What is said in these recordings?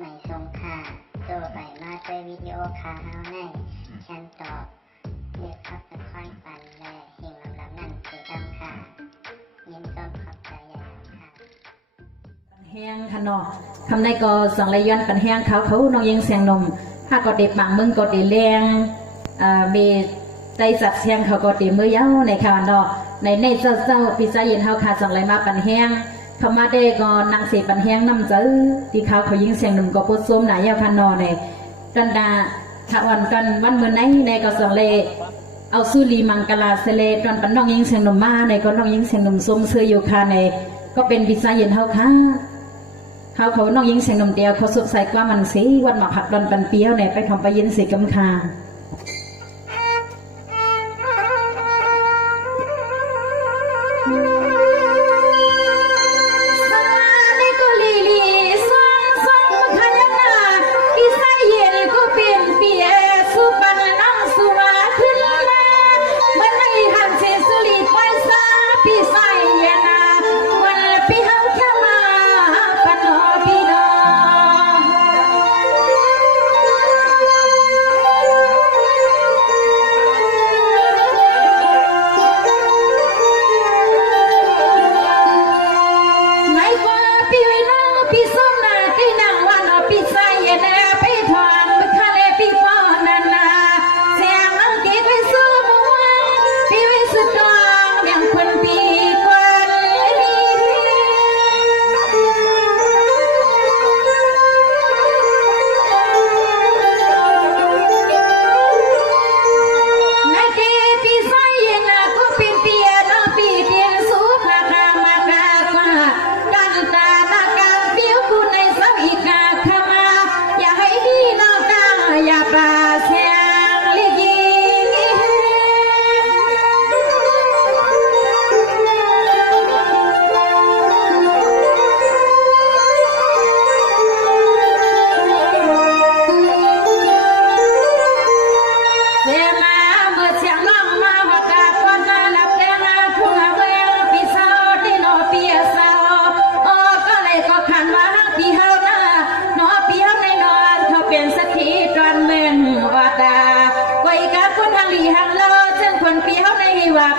ไม่ทรงค่าตัวใบมาด้วยวิดีโอคาเฮาในฉันตอบเลือกขับตะค่อยปันและเฮงลำนั่นคือดำค่ะเย็นต้นขอบใจใหญ่ค่ะแห้งค่ะเนาะคำใดก็สังเลยย้อนปันแห้งเขาน้องยิงเสียงนมถ้าก็เด็บบางมึงก็เด็แรงมีใจสัตว์เสียงเขาก็เด็มือเย้าในค่ะเนาะในเจ้าพิซซ่าเย็นเฮาค่ะสังเลยมาปันแห้งคำมาได้ก็นางเสียปันแห้งน้ำเจ้าที่เขายิงเสียงนมก็ปวดซ้มหนายาพันนอในกันดาถ้าวันกันวันเมื่อไหนในก็สังเลยเอาสุรีมังกลาเสเลตอนปันน้องยิงเสียงนมมาในก็น้องยิงเสียงนมส้มเสื้ออยู่ค่ะในก็เป็นพิซซ่าเย็นเฮาค่ะเขาน้องยิงเสียงนมเดียวเขาสุดใส่กว่ามันสีวันมาผักดอนปันเปี้ยวในไปทำไปยินสีกำคา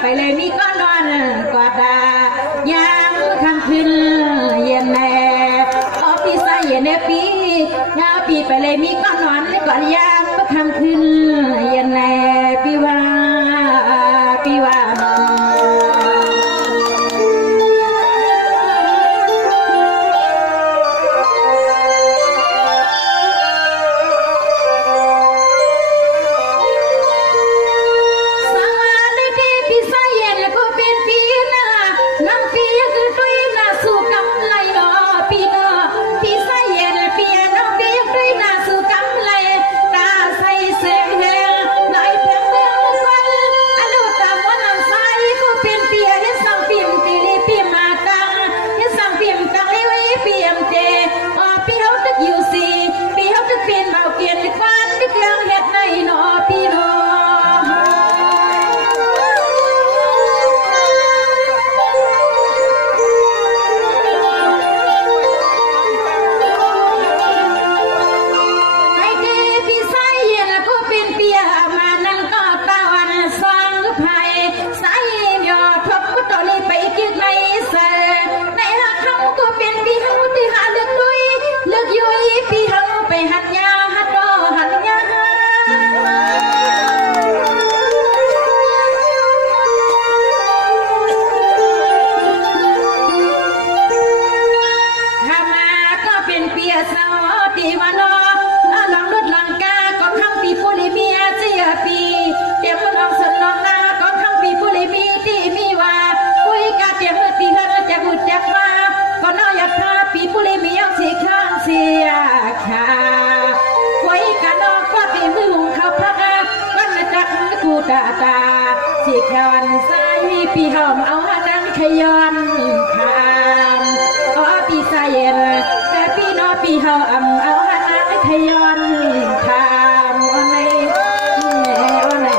ไปเลยมีก้อนนอนกอดดายามค่ำคืนเย็นแน่ออพี่ใส่เย็นแน่ปียาปีไปเลยมีก้อนนอนกอดยามค่ำคืนเย็นแน่ปีว่าตาสิขวันใส่พี่หอมเอาหนังขย้อนขามอ๋อพี่ใส่เย็นแต่พี่น้อพี่หอมเอาหนังขย้อนขามวันไหนนอ เ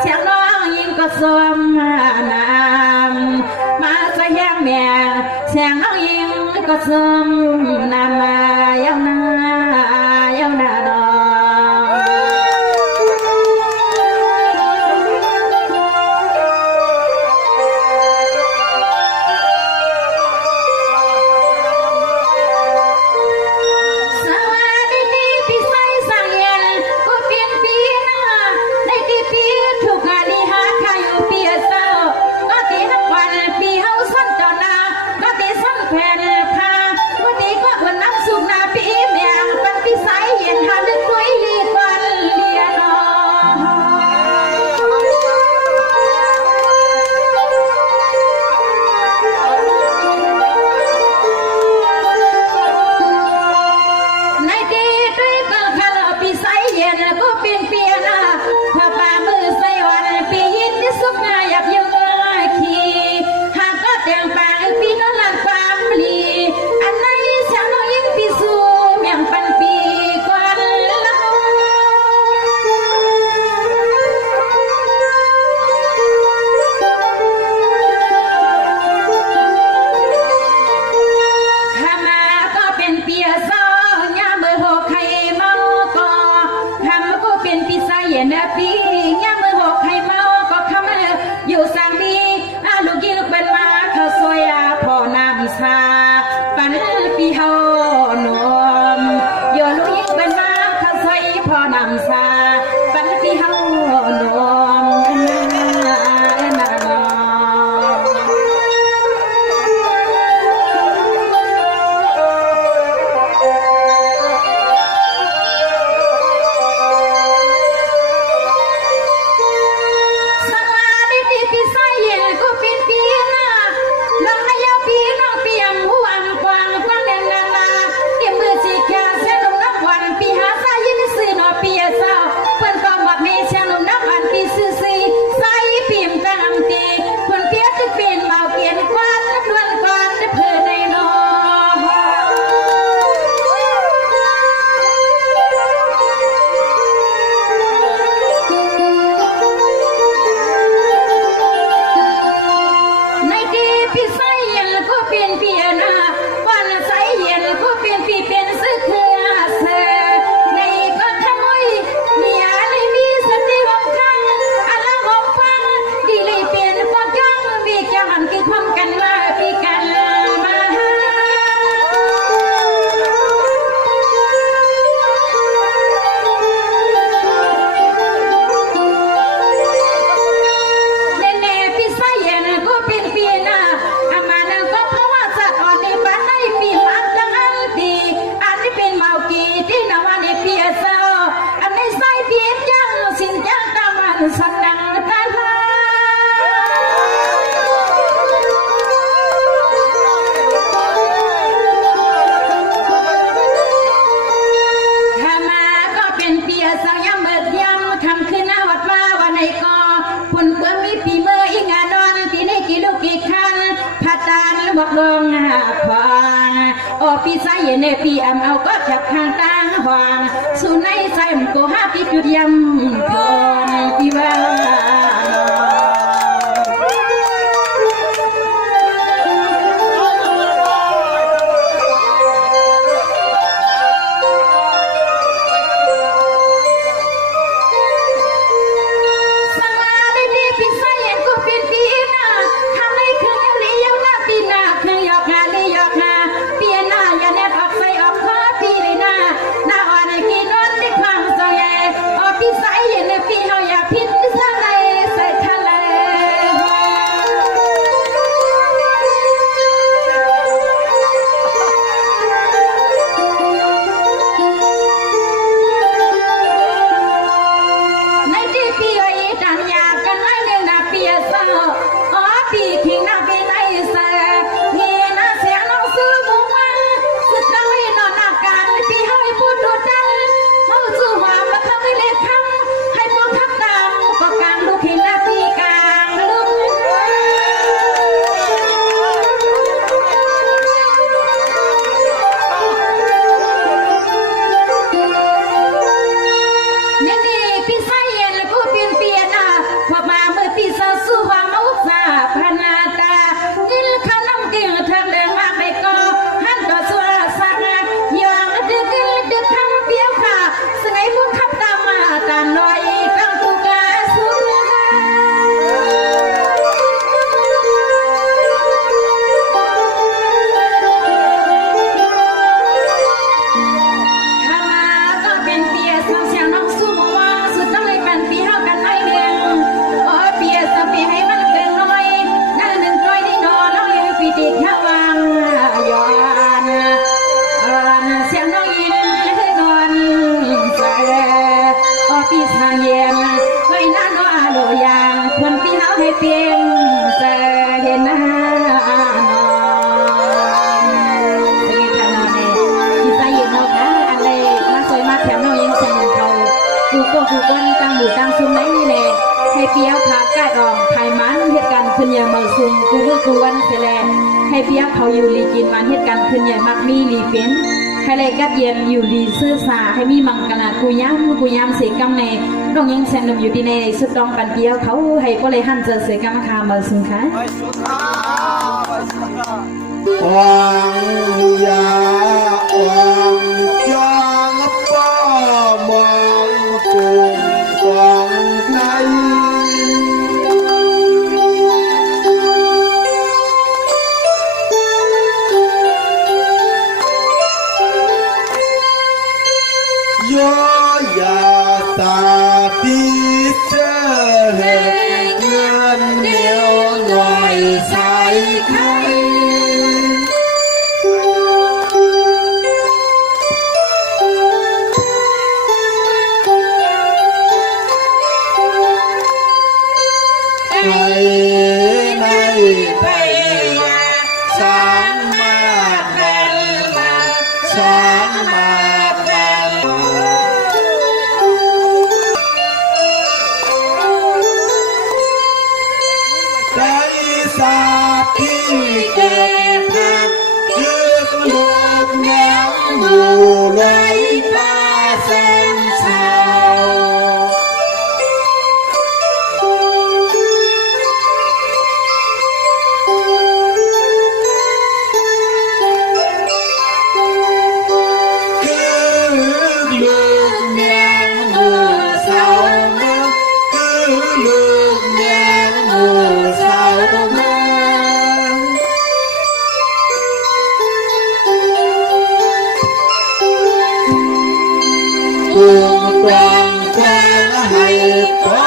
เสียงน้องยิงก็สมนามมาใส่แห้งแม่เสียงน้องยิงก็สมนามมายาวนายาวนานอปีไซเนปีอำเอาก็จับทางต่างหวางสู่ในใจมโกหาปีจุดยำพรปีว่า พิษเฮาอย่าพิษสร้าง เปียงเสเห็นหน้านอนสิขนาดนี้ที่ใจเย็นเนาะค่ะอันเลยมาสวยมาแถมน้องยังแสงเขากูก็กูก้นกลางหมู่กลางซุ้มไหนแน่ให้เปียวขาใกล้ออกไทยมันเหตุการณ์ขึ้นอย่างเมาซุงกูมือกูวันเสแลให้เปียวเขาอยู่ลีกินมันเหตุการณ์ขึ้นอย่างมักมีลีเป็นให้เลยกัดเย็นอยู่ดีซื่อสาให้มีมังกรกูย้ำเสียกำในน้องยังแสนนมอยู่ดีในสุดดองปันเปียวเขาให้ก็เลยหันเจอเสียกำคามาซุงค่ะวางยาวางยางป้ามองกุงกองไทยยอยาตาดีเสเหเงินเดียวหน่อยใส่ไข่ในไปสางมาแม่มาสางมาแม่ใจสาที่เกิดทางยืดลูกแนวหมู่ไหลปลาเส้นเช้ากูกลางแควงให้ต่อ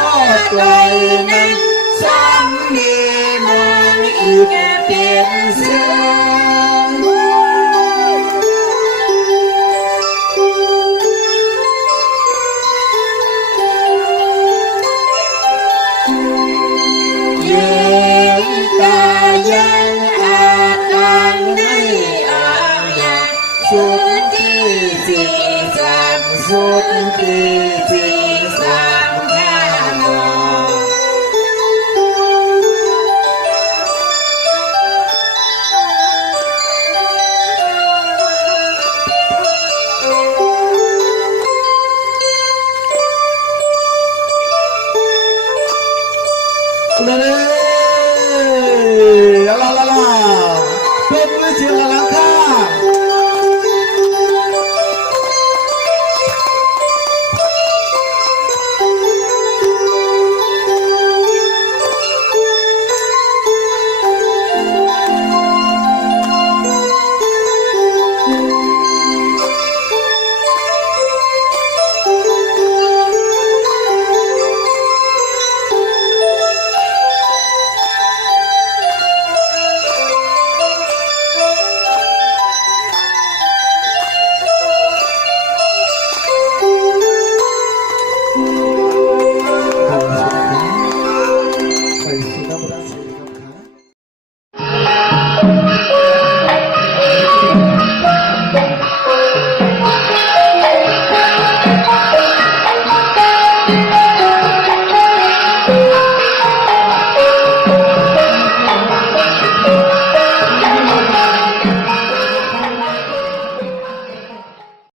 ไกลนั้นซ้ำมีมองอีกเปลี่ยนเสียงยังตายังอาการไม่อายังสุดที่สี่สุดที่ที่สามข้ามอง